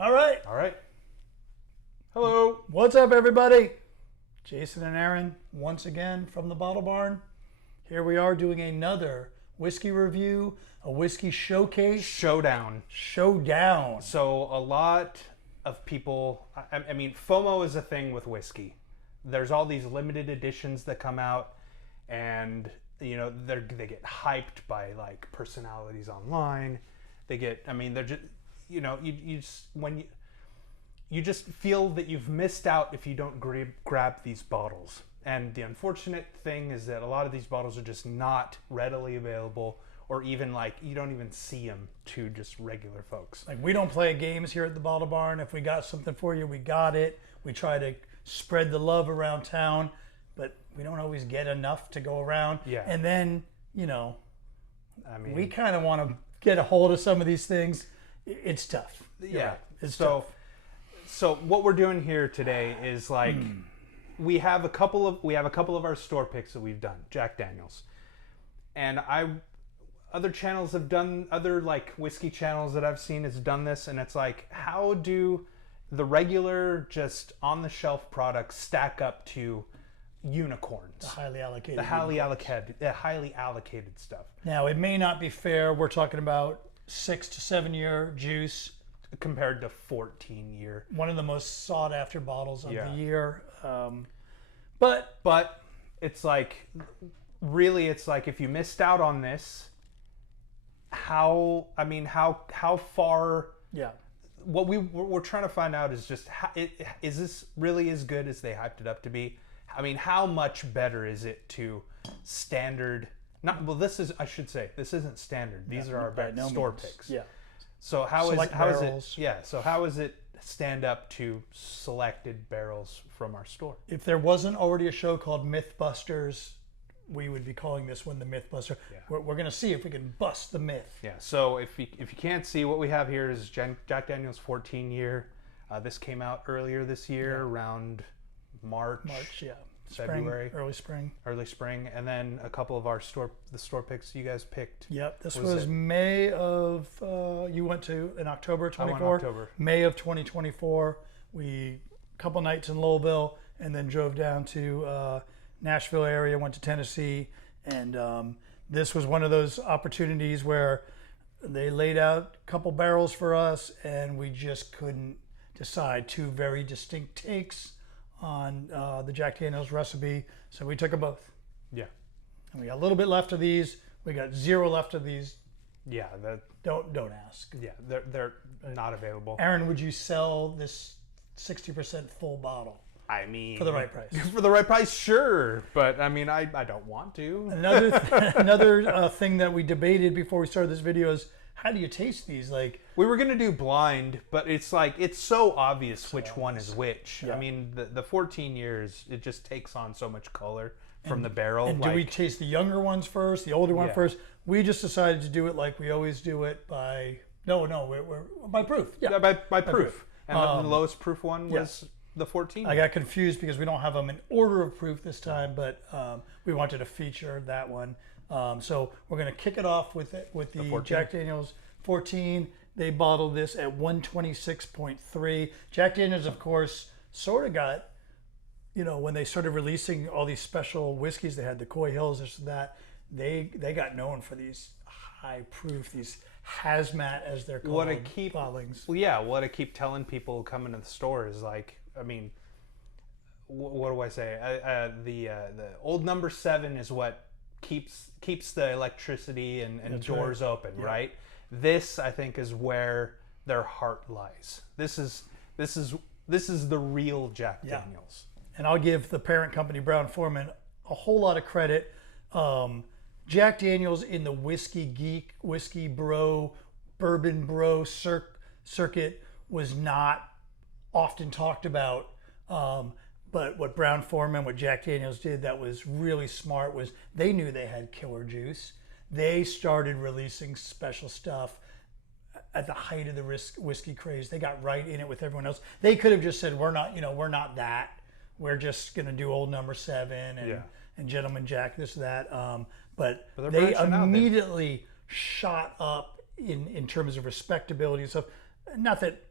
All right. All right. Hello. What's up, everybody? Jason and Aaron, once again from the Bottle Barn. Here we are doing another whiskey review, a whiskey showcase. Showdown. Showdown. So a lot of people, I mean, FOMO is a thing with whiskey. There's all these limited editions that come out, and you know they get hyped by like personalities online. They get, I mean, they're just, you know, you just feel that you've missed out if you don't grab these bottles. And the unfortunate thing is that a lot of these bottles are just not readily available, or even like you don't even see them to just regular folks. Like, we don't play games here at the Bottle Barn. If we got something for you, we got it. We try to spread the love around town, but we don't always get enough to go around. Yeah. And then, you know, I mean, we kind of want to get a hold of some of these things. It's tough. yeah. Right. It's tough. So what we're doing here today is like we have a couple of our store picks that we've done, Jack Daniels, and other channels have done, other like whiskey channels that I've seen has done this, and it's like, how do the regular just on the shelf products stack up to unicorns, The highly allocated. the highly allocated stuff Now, it may not be fair. We're talking about 6 to 7 year juice, compared to 14-year. one of the most sought after bottles of Yeah. the year. But it's like, really, it's like if you missed out on this, how far, yeah, what we're trying to find out is just is this really as good as they hyped it up to be? I mean, how much better is it to standard? This isn't standard. These are our by no store means. picks. Yeah. So how Select is barrels. it? Yeah. So how is it stand up to selected barrels from our store? If there wasn't already a show called Mythbusters, we would be calling this one the Mythbuster. Yeah. We're going to see if we can bust the myth. Yeah. So if you can't see, what we have here is Jack Daniel's 14-year. This came out earlier this year, around March, Yeah. February, Early spring. and then a couple of our store picks you guys picked. Yep. This Was was it? May of, you went to in October 24? I went October. May of 2024. A couple nights in Louisville, and then drove down to Nashville area, went to Tennessee. And this was one of those opportunities where they laid out a couple barrels for us, and we just couldn't decide. Two very distinct takes on the Jack Daniels recipe, so we took them both. Yeah. And we got a little bit left of these. We got zero left of these. Yeah. Don't ask. Yeah. They're not available. Aaron, would you sell this 60% full bottle I mean, for the right price? For the right price, sure. But I mean, I don't want to. Another thing that we debated before we started this video is, how do you taste these? Like, We were gonna do blind, but it's like it's so obvious which one is which. Yeah. I mean, the 14 years, it just takes on so much color from the barrel. and like, do we taste the younger ones first, the older one Yeah. first? We just decided to do it like we always do it by we're by proof. Yeah. by proof. And the lowest proof one was the 14. I got confused because we don't have them in order of proof this time, but we wanted to feature that one. So we're going to kick it off with the 14. Jack Daniels 14. They bottled this at 126.3. Jack Daniels, of course, sort of got, you know, when they started releasing all these special whiskeys, they had the Coy Hills, this and that. They got known for these high proof, these hazmat, as they're called, bottlings. Well, yeah, what I keep telling people coming to the store is like, I mean, what do I say? The old number 7 is what keeps the electricity and doors open, right? This, I think, is where their heart lies. This is the real Jack Daniels. And I'll give the parent company, Brown-Forman, a whole lot of credit. Jack Daniels in the whiskey geek, whiskey bro, bourbon bro circuit was not often talked about. But what Brown-Forman, what Jack Daniels did that was really smart was they knew they had killer juice. They started releasing special stuff at the height of the whiskey craze. They got right in it with everyone else. They could have just said, we're not that. We're just going to do old number 7 and Gentleman Jack, this, that. But they immediately shot up in terms of respectability and stuff. Not that,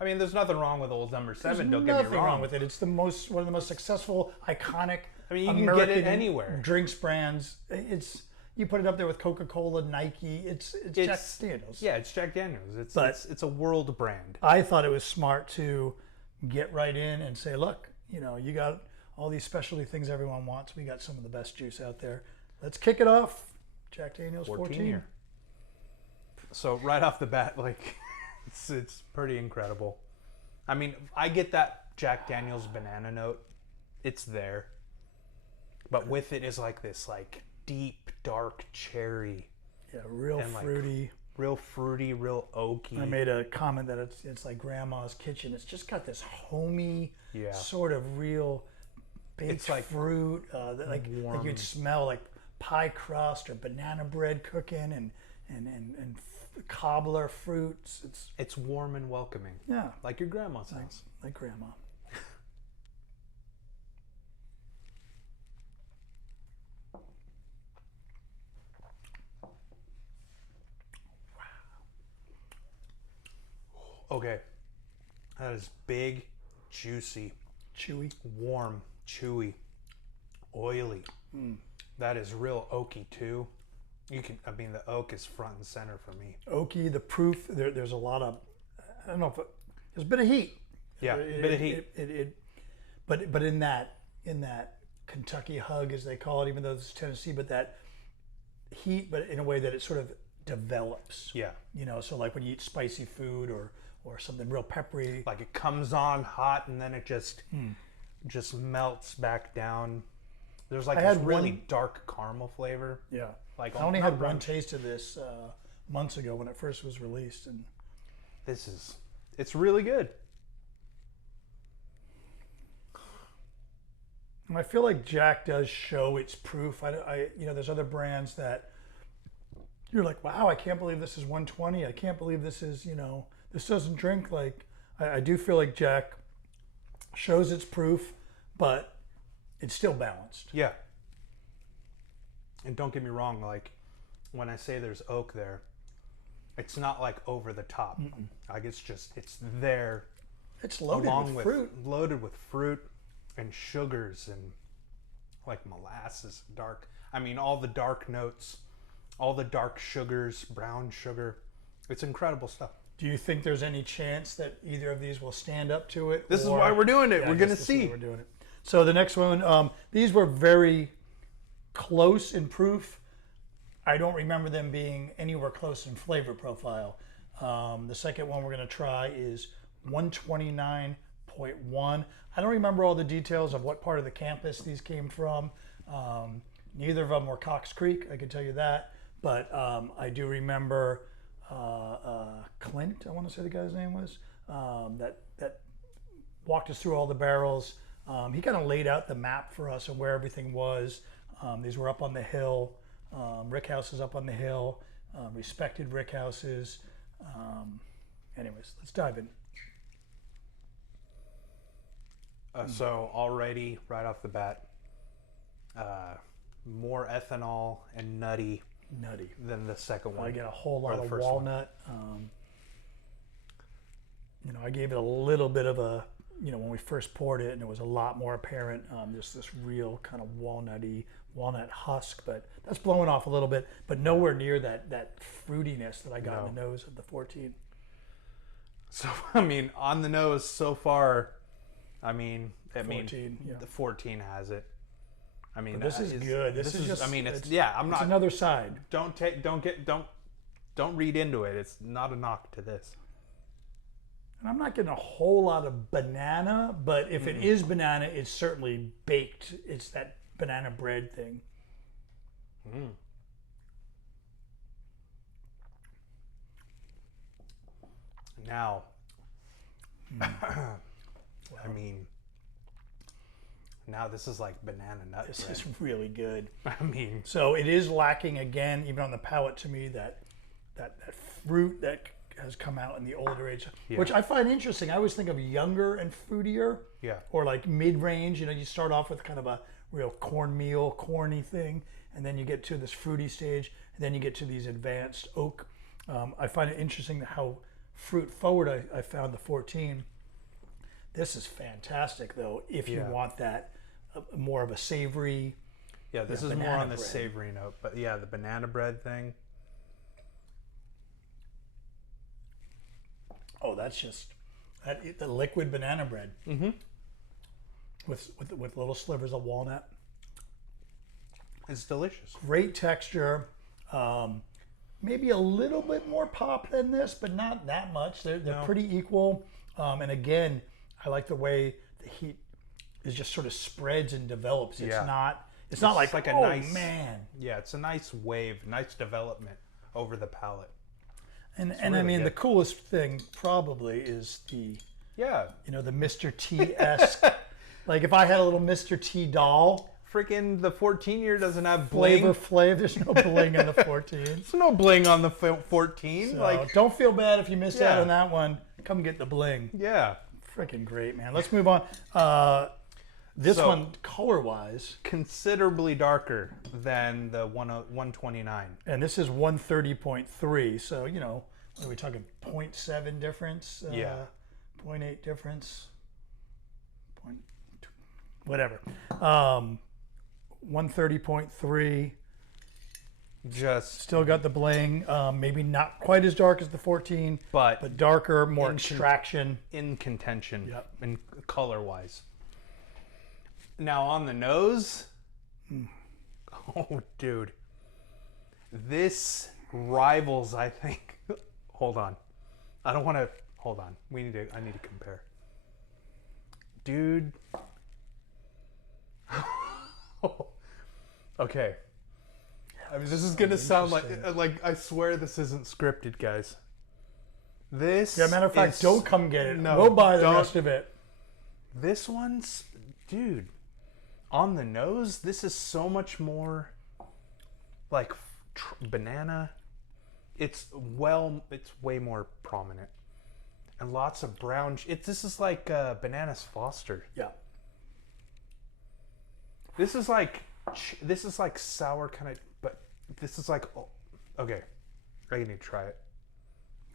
I mean, there's nothing wrong with Old Number 7. there's Don't get me nothing wrong with it. It's one of the most successful, iconic. I mean, you can American get it anywhere. Drinks brands. You put it up there with Coca-Cola, Nike. It's Jack Daniels. Yeah, it's Jack Daniels. It's a world brand. I thought it was smart to get right in and say, look, you got all these specialty things everyone wants. We got some of the best juice out there. Let's kick it off. Jack Daniels 14 year. So right off the bat, like it's pretty incredible. I mean, I get that Jack Daniels banana note. It's there. But with it is like this like deep dark cherry. Yeah, real fruity. Real fruity, real oaky. I made a comment that it's like grandma's kitchen. It's just got this homey sort of real baked fruit that you'd smell like pie crust or banana bread cooking and cobbler fruits. It's warm and welcoming. Yeah, like your grandma's house. Like grandma. Okay, that is big, juicy, chewy, warm, chewy, oily. That is real oaky too. The oak is front and center for me. Oaky, the proof. There's a lot of, I don't know if there's a bit of heat. Yeah, a bit of heat. But in that Kentucky hug, as they call it, even though it's Tennessee, but that heat, but in a way that it sort of develops. Yeah. So like when you eat spicy food or something real peppery. Like it comes on hot and then it just melts back down. There's like this really dark caramel flavor. Yeah. Like I only had one taste of this months ago when it first was released, and it's really good. And I feel like Jack does show its proof. There's other brands that you're like, wow, I can't believe this is 120. I can't believe this is, this doesn't drink like. I do feel like Jack shows its proof, but it's still balanced. Yeah. And don't get me wrong, like when I say there's oak there, it's not like over the top. Like it's there. It's loaded with fruit. Loaded with fruit and sugars and like molasses, all the dark notes, all the dark sugars, brown sugar. It's incredible stuff. Do you think there's any chance that either of these will stand up to it? This is why we're doing it. We're going to see. We're doing it. So the next one, these were very close in proof. I don't remember them being anywhere close in flavor profile. The second one we're going to try is 129.1. I don't remember all the details of what part of the campus these came from. Neither of them were Cox Creek, I can tell you that. But I do remember Clint, I want to say the guy's name was, that walked us through all the barrels. He kind of laid out the map for us and where everything was. These were up on the hill. Rick House is up on the hill. Respected Rick Houses. Anyways, let's dive in. So already, right off the bat, more ethanol and nutty than the second one. I get a whole lot of walnut. I gave it a little bit of a, when we first poured it, and it was a lot more apparent, just this real kind of walnut husk, but that's blowing off a little bit, but nowhere near that fruitiness that I got in the nose of the 14. So, on the nose so far, 14, the 14 has it. But this is good. This is just. It's another side. Don't read into it. It's not a knock to this. And I'm not getting a whole lot of banana, but if it is banana, it's certainly baked. It's that banana bread thing. Now, now this is like banana nut This bread. is really good. I So it is lacking again, even on the palate to me, that fruit that has come out in the older age, which I find interesting. I always think of younger and fruitier, or like mid-range. You start off with kind of a real cornmeal, corny thing, and then you get to this fruity stage, and then you get to these advanced oak. I find it interesting how fruit forward I found the 14. This is fantastic though if you want that more of a savory. Yeah, this is more on the savory note, but yeah, the banana bread thing. Oh, that's just the liquid banana bread. Mm-hmm. With little slivers of walnut. It's delicious. Great texture. Maybe a little bit more pop than this, but not that much. They're pretty equal. And again, I like the way the heat is just sort of spreads and develops. It's not like a nice, man. Yeah, it's a nice wave, nice development over the palate. And really I mean, the coolest thing probably is the the Mr. T-esque. Like if I had a little Mr. T doll. Freaking the 14-year doesn't have bling. Flavor. There's no bling in the 14. There's no bling on the 14. So, like, don't feel bad if you missed out on that one. Come get the bling. Yeah. Freaking great, man. Let's move on. This one, color-wise, considerably darker than the 129. And this is 130.3. So, what are we talking? 0.7 difference? 0.8 difference? Whatever. 130.3. Just still got the bling. Maybe not quite as dark as the 14, but darker, more extraction. In contention, in color-wise. Now on the nose, oh dude, this rivals. I think. Hold on, I don't want to. Hold on, I need to compare, dude. Okay. I mean, this is gonna sound like I swear this isn't scripted, guys. This. Matter of fact, don't come get it. No, we'll buy the rest of it. This one's, dude, on the nose. This is so much more like banana. It's way more prominent, and lots of brown. This is like bananas Foster. Yeah. This is like sour kind of, but this is like, okay, I need to try it.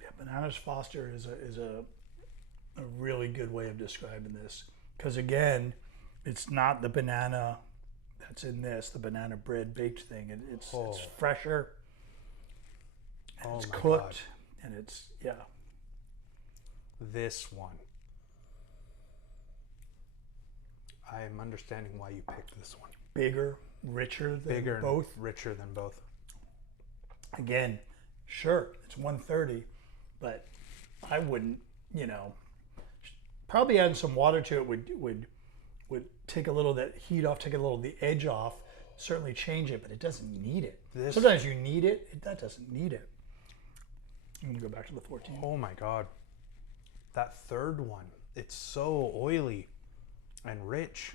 Yeah, bananas Foster is a really good way of describing this, because again, it's not the banana that's in this, the banana bread baked thing. It's fresher. And it's cooked, and it's This one. I am understanding why you picked this one. Bigger, richer than both. Richer than both. Again, sure, it's 130, but I wouldn't, probably adding some water to it would take a little of that heat off, take a little of the edge off, certainly change it, but it doesn't need it. Sometimes you need it, that doesn't need it. I'm going to go back to the 14. Oh my God. That third one, it's so oily and rich.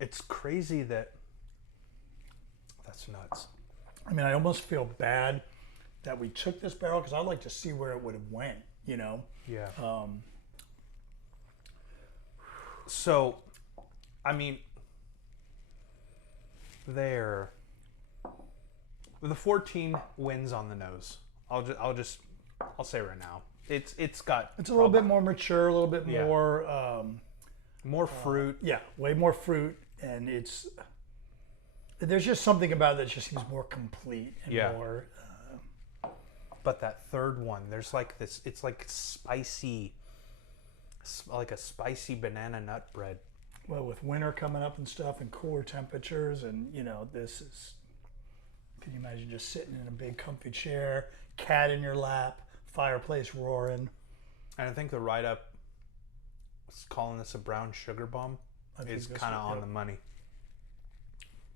It's crazy that's nuts. I mean, I almost feel bad that we took this barrel, because I'd like to see where it would have went, Yeah. So, I mean, the 14 wins on the nose. I'll say right now, it's a little bit more mature, a little bit more fruit. Way more fruit, and there's just something about it that just seems more complete and more. But that third one, there's like this. It's like spicy, like a spicy banana nut bread. Well, with winter coming up and stuff, and cooler temperatures, and this is. Can you imagine just sitting in a big comfy chair, cat in your lap, fireplace roaring? And I think the write-up was calling this a brown sugar bomb. Is kind of on the money.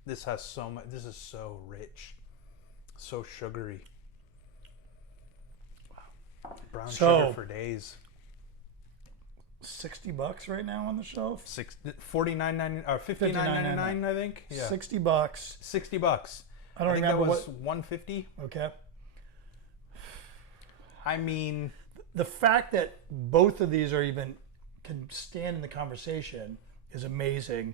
This has so much. This is so rich, so sugary. Wow. Brown sugar for days. $60 right now on the shelf. $49.99 or $59.99, I think. Yeah. $60. $60. I don't remember that was $150. Okay. I mean, the fact that both of these can stand in the conversation is amazing.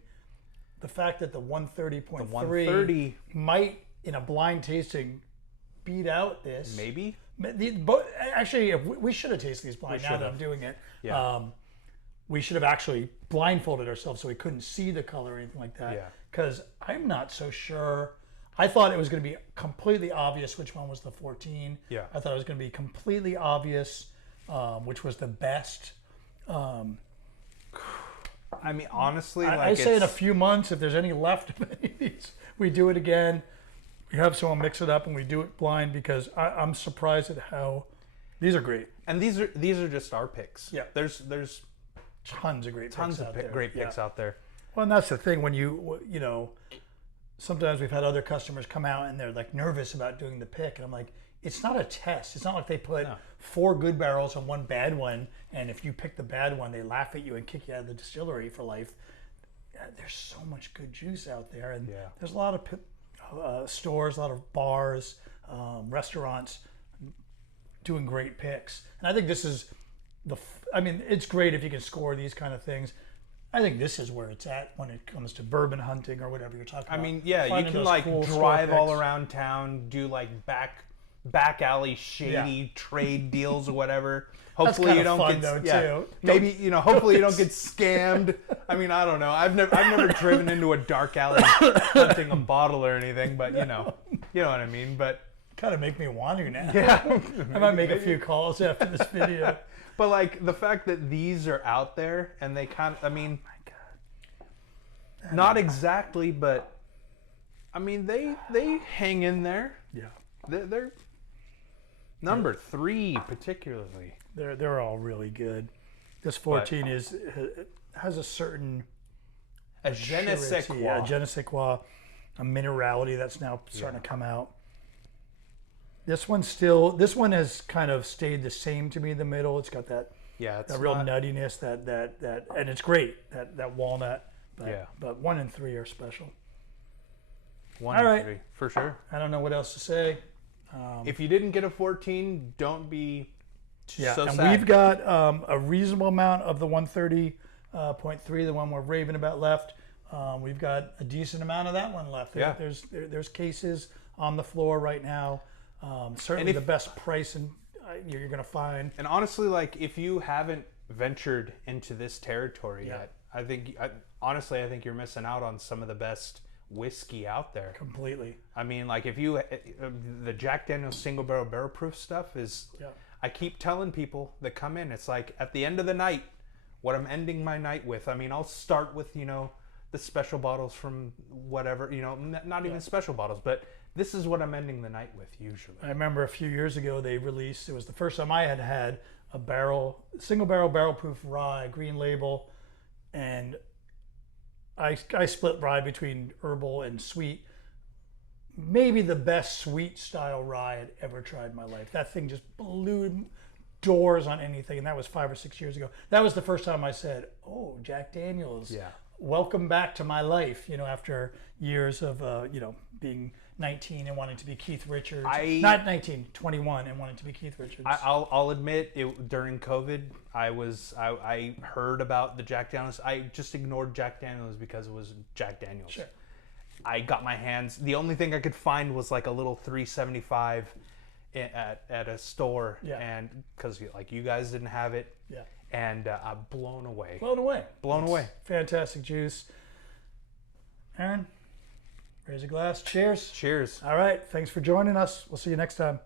The fact that the 130.3 might, in a blind tasting, beat out this. Maybe. Actually, if we should have tasted these blind. Now that I'm doing it, Yeah. We should have actually blindfolded ourselves so we couldn't see the color or anything like that. Yeah. Because I'm not so sure. I thought it was going to be completely obvious which one was the 14. Yeah. I thought it was going to be completely obvious which was the best. I mean, honestly, I say in a few months, if there's any left of any of these, we do it again. We have someone mix it up and we do it blind because I'm surprised at how these are great. and these are just our picks. Yeah. There's Tons of great tons picks of out there. great picks out there. Well, and that's the thing when you know, sometimes we've had other customers come out and they're like nervous about doing the pick, and I'm like, it's not a test. It's not like they put 4 good barrels and 1 bad one, and if you pick the bad one, they laugh at you and kick you out of the distillery for life. There's so much good juice out there, and there's a lot of stores, a lot of bars, restaurants doing great picks. And I think this is it's great if you can score these kind of things. I think this is where it's at when it comes to bourbon hunting or whatever you're talking about. I mean, yeah, you Finding can those like cool drive store all picks. around town, do like back alley shady trade deals or whatever. Hopefully kinda you don't fun, get though, too. maybe hopefully you don't get scammed. I mean, I don't know. I've never driven into a dark alley hunting a bottle or anything, but you know what I mean. But Kind of make me want to now. yeah, I might make a few calls after this video. but like the fact that these are out there and they kind of, I mean, not exactly, but I mean they hang in there. Yeah, They're number 3 particularly. they're all really good. This 14 has a certain A je ne sais purity, quoi. je ne sais quoi, a minerality that's now starting to come out. This one has kind of stayed the same to me in the middle. It's got that It's real not- nuttiness, that and it's great, that walnut. But, but 1 and 3 are special. 1 All and right. 3 for sure. I don't know what else to say. If you didn't get a 14, don't be so and sad. we've got a reasonable amount of the 130.3, the one we're raving about left. We've got a decent amount of that one left. Yeah. There's cases on the floor right now. Certainly if- the best price you're going to find. And honestly, like if you haven't ventured into this territory yet, I think you're missing out on some of the best whiskey out there. Completely. I mean, like if you the Jack Daniel's single barrel proof stuff is. I keep telling people that come in, it's like at the end of the night, what I'm ending my night with. I mean, I'll start with the special bottles from whatever, not even special bottles, but this is what I'm ending the night with usually. I remember a few years ago they released, it was the first time I had a single barrel proof rye, green label, and I split rye between herbal and sweet. Maybe the best sweet style rye I'd ever tried in my life. That thing just blew doors on anything, and that was 5 or 6 years ago. That was the first time I said, "Oh, Jack Daniel's, welcome back to my life." After years of being 19 and wanting to be Keith Richards. Not 19, 21 and wanting to be Keith Richards. I'll admit, during COVID, I heard about the Jack Daniels. I just ignored Jack Daniels because it was Jack Daniels. Sure. I got my hands. The only thing I could find was like a little 375 at a store, and because like you guys didn't have it, and I'm blown away. Blown away. Blown away. Fantastic juice. Aaron, raise a glass. Cheers. Cheers. All right. Thanks for joining us. We'll see you next time.